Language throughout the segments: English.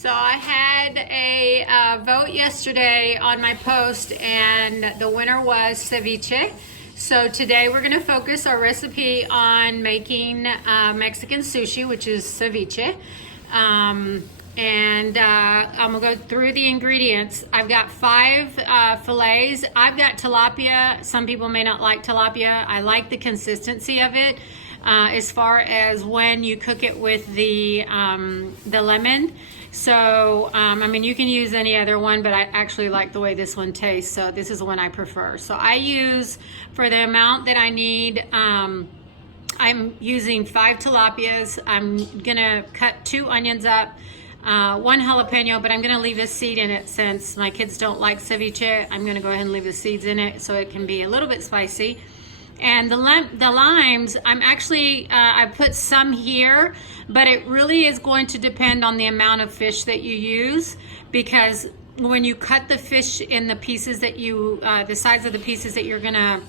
So I had a vote yesterday on my post, and the winner was ceviche. So today we're going to focus our recipe on making Mexican sushi, which is ceviche. I'm gonna go through the ingredients. I've got 5 fillets. I've got tilapia. Some people may not like tilapia. I like the consistency of it as far as when you cook it with the lemon. So, I mean, you can use any other one, but I actually like the way this one tastes. So this is the one I prefer. So I use, for the amount that I need, I'm using 5 tilapias. I'm gonna cut 2 onions up, 1 jalapeno, but I'm gonna leave a seed in it since my kids don't like ceviche. I'm gonna go ahead and leave the seeds in it so it can be a little bit spicy. And the limes, I'm actually, I put some here, but it really is going to depend on the amount of fish that you use, because when you cut the fish in the pieces that you, the size of the pieces that you're gonna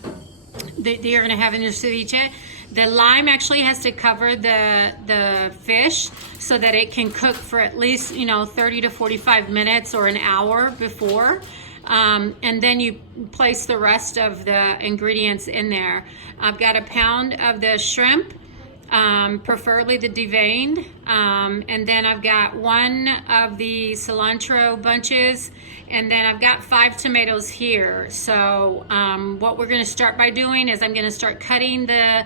have in your ceviche, the lime actually has to cover the fish so that it can cook for at least 30 to 45 minutes or an hour before. And then you place the rest of the ingredients in there. I've got a pound of the shrimp, preferably the deveined, and then I've got 1 of the cilantro bunches, and then I've got 5 tomatoes here. So what we're going to start by doing is I'm going to start cutting the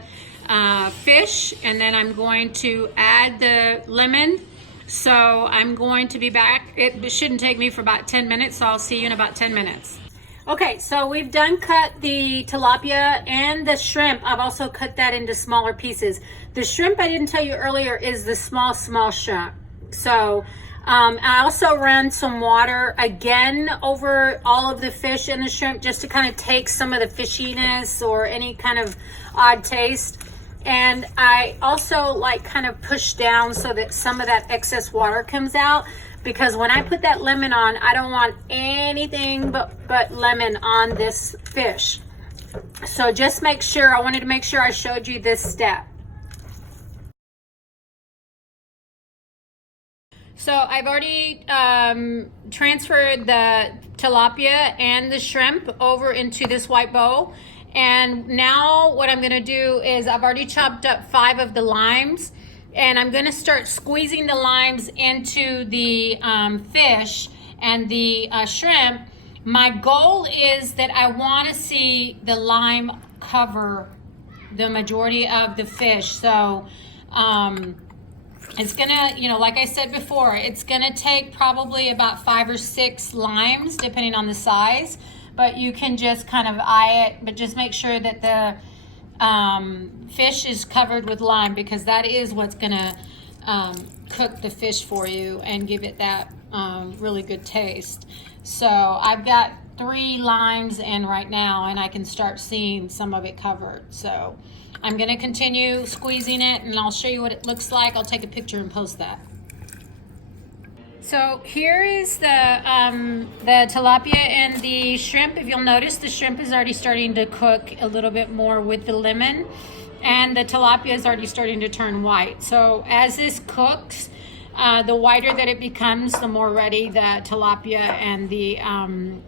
fish, and then I'm going to add the lemon. So I'm going to be back. It shouldn't take me for about 10 minutes, so I'll see you in about 10 minutes. Okay, so we've done cut the tilapia and the shrimp. I've also cut that into smaller pieces. The shrimp, I didn't tell you earlier, is the small shrimp. So I also ran some water again over all of the fish and the shrimp just to kind of take some of the fishiness or any kind of odd taste. And I also kind of push down so that some of that excess water comes out, because when I put that lemon on, I don't want anything but lemon on this fish. So just make sure, I wanted to make sure I showed you this step. So I've already transferred the tilapia and the shrimp over into this white bowl. And now what I'm gonna do is I've already chopped up 5 of the limes, and I'm gonna start squeezing the limes into the fish and the shrimp. My goal is that I wanna see the lime cover the majority of the fish. So it's gonna, like I said before, it's gonna take probably about 5 or 6 limes, depending on the size. But you can just kind of eye it, but just make sure that the fish is covered with lime, because that is what's gonna cook the fish for you and give it that really good taste. So I've got 3 limes in right now, and I can start seeing some of it covered. So I'm gonna continue squeezing it, and I'll show you what it looks like. I'll take a picture and post that. So here is the tilapia and the shrimp. If you'll notice, the shrimp is already starting to cook a little bit more with the lemon, and the tilapia is already starting to turn white. So as this cooks, the whiter that it becomes, the more ready the tilapia and the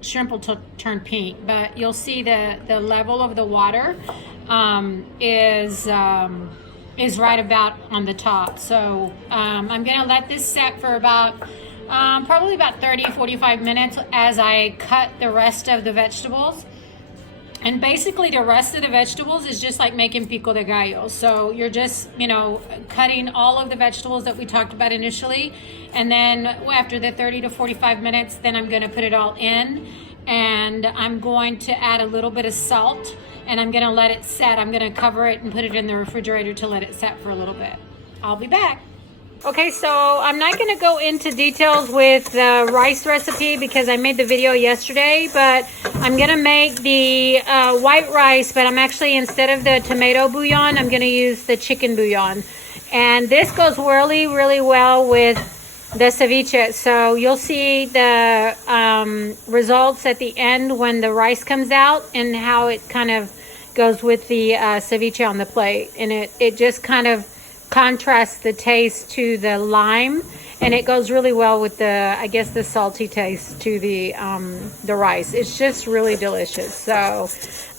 shrimp will turn pink. But you'll see the level of the water is right about on the top. So I'm gonna let this set for about probably about 30-45 minutes as I cut the rest of the vegetables. And basically the rest of the vegetables is just like making pico de gallo. So you're just, cutting all of the vegetables that we talked about initially. And then after the 30 to 45 minutes, then I'm gonna put it all in. And I'm going to add a little bit of salt, and I'm gonna let it set. I'm gonna cover it and put it in the refrigerator to let it set for a little bit. I'll be back. Okay, so I'm not gonna go into details with the rice recipe because I made the video yesterday, but I'm gonna make the white rice, but I'm actually, instead of the tomato bouillon, I'm gonna use the chicken bouillon. And this goes really, really well with the ceviche. So you'll see the results at the end when the rice comes out, and how it kind of goes with the ceviche on the plate. And it just kind of contrasts the taste to the lime, and it goes really well with the, I guess, the salty taste to the rice. It's just really delicious. So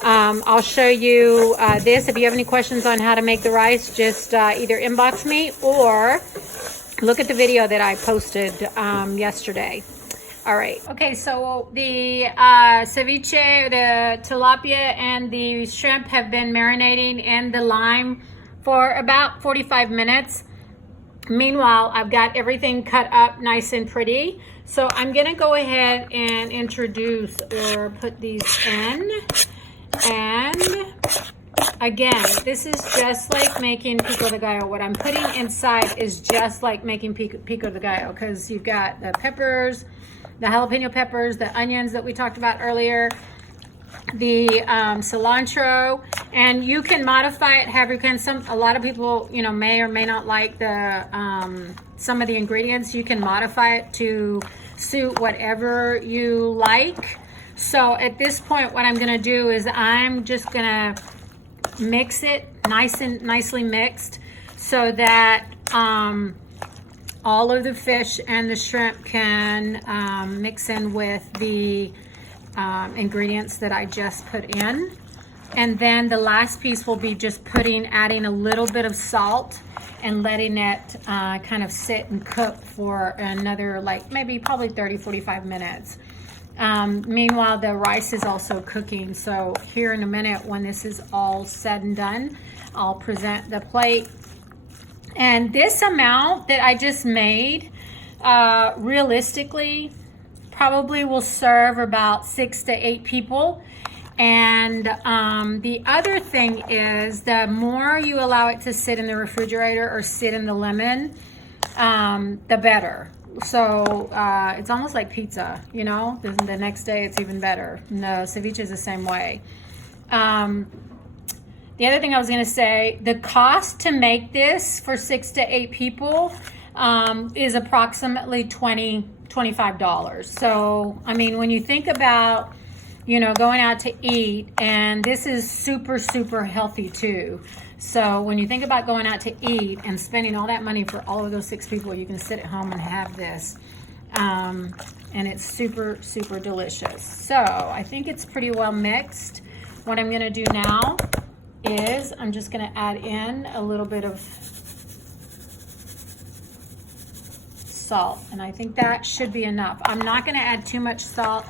I'll show you this. If you have any questions on how to make the rice, just either inbox me or look at the video that I posted yesterday. All right. Okay, so the ceviche, the tilapia, and the shrimp have been marinating in the lime for about 45 minutes. Meanwhile, I've got everything cut up nice and pretty. So I'm gonna go ahead and introduce or put these in. And again, this is just like making pico de gallo. What I'm putting inside is just like making pico de gallo, because you've got the peppers, the jalapeno peppers, the onions that we talked about earlier, the cilantro, and you can modify it however you can. A lot of people, you know, may or may not like the some of the ingredients. You can modify it to suit whatever you like. So at this point, what I'm gonna do is I'm just gonna mix it nicely mixed, so that all of the fish and the shrimp can mix in with the ingredients that I just put in. And then the last piece will be just adding a little bit of salt and letting it kind of sit and cook for another, like probably 30-45 minutes. Meanwhile, the rice is also cooking. So here in a minute, when this is all said and done, I'll present the plate. And this amount that I just made, realistically, probably will serve about 6 to 8 people. And the other thing is, the more you allow it to sit in the refrigerator or sit in the lemon, the better. So it's almost like pizza, you know, the next day it's even better. No, ceviche is the same way. The other thing I was going to say, the cost to make this for 6 to 8 people is approximately $25. So, I mean, when you think about, you know, going out to eat, and this is super, super healthy too. So when you think about going out to eat and spending all that money for all of those 6 people, you can sit at home and have this. And it's super, super delicious. So I think it's pretty well mixed. What I'm going to do now is I'm just going to add in a little bit of salt, and I think that should be enough. I'm not going to add too much salt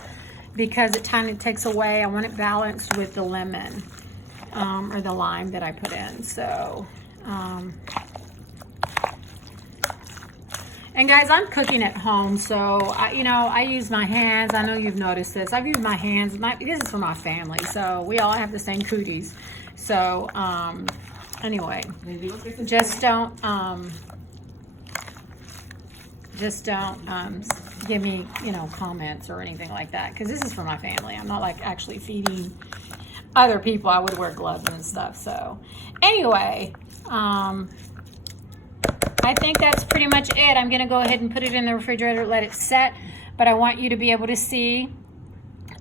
because it kind of takes away. I want it balanced with the lemon or the lime that I put in. So and guys, I'm cooking at home, so I use my hands. I know you've noticed this. I've used my hands. This is for my family, so we all have the same cooties. So anyway, just don't give me, comments or anything like that, because this is for my family. I'm not like actually feeding other people. I would wear gloves and stuff. So anyway, I think that's pretty much it. I'm gonna go ahead and put it in the refrigerator, let it set, but I want you to be able to see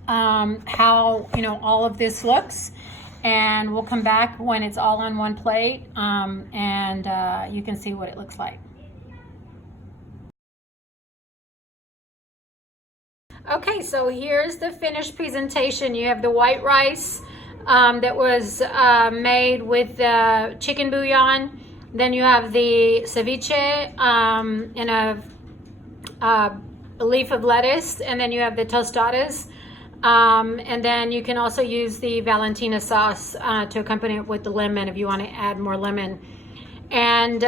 how all of this looks. And we'll come back when it's all on one plate, and you can see what it looks like. Okay, so here's the finished presentation. You have the white rice that was made with chicken bouillon. Then you have the ceviche in a leaf of lettuce, and then you have the tostadas. And then you can also use the Valentina sauce to accompany it with the lemon if you want to add more lemon. And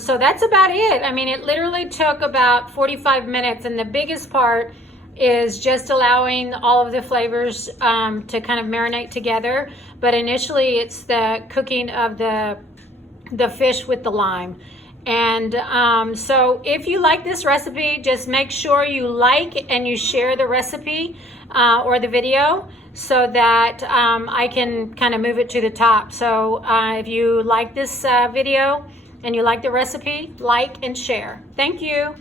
so that's about it. I mean, it literally took about 45 minutes, and the biggest part is just allowing all of the flavors to kind of marinate together. But initially it's the cooking of the fish with the lime. And so if you like this recipe, just make sure you like and you share the recipe or the video, so that I can kind of move it to the top. So if you like this video and you like the recipe, like and share. Thank you.